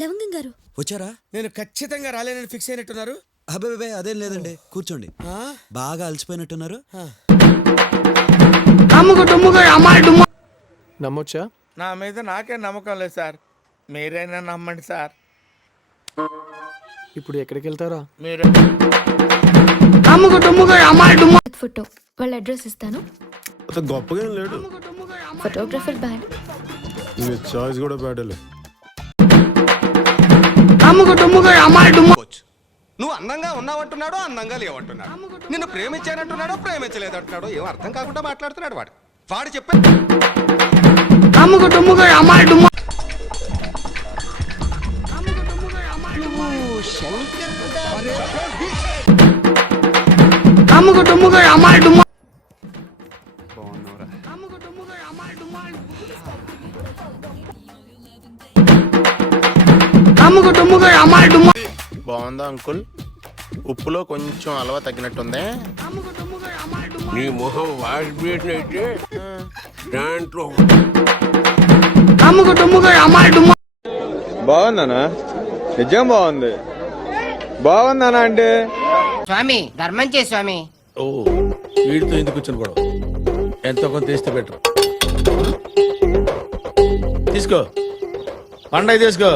లవంగం గారు వచ్చారా? నేను ఖచ్చితంగా రాలేనని ఫిక్స్ అయినట్టున్నారు. అబ్బే అదేం లేదండి, కూర్చోండి. బాగా అలసిపోయినట్టున్నారు. నమ్మొచ్చా? నా మీద నాకే నమ్మకం లేదు సార్, మీరైనా నమ్మండి సార్. ఇప్పుడు ఎక్కడికి వెళ్తారా? మీరు ఫోటో వాళ్ళ అడ్రస్ ఇస్తాను. గొప్పగా లేడు, ఫోటోగ్రఫర్ బ్యాడ్. నీ చాయిస్ కూడా బ్యాడలే. నువ్వు అందంగా ఉన్నావంటున్నాడు, అందంగా లేవంటున్నాడు. నిన్ను ప్రేమించానంటున్నాడో ప్రేమించలేదంటున్నాడో ఏం అర్థం కాకుండా మాట్లాడుతున్నాడు వాడు. వాడు చెప్పే బాగుందా అంకుల్? ఉప్పులో కొంచెం అలవా తగ్గినట్టుందే. నీ మొహం వాష్ బేసిన్ అయితే దాంట్లో బాగుందనా? నిజం బాగుంది. బాగుందనా అంటే స్వామి ధర్మం చే స్వామి. ఓ వీడితో ఎందుకు వచ్చిన గొడవ? ఎంతో కొంత తీస్తే బెటర్. తీసుకో పండగ తీసుకో.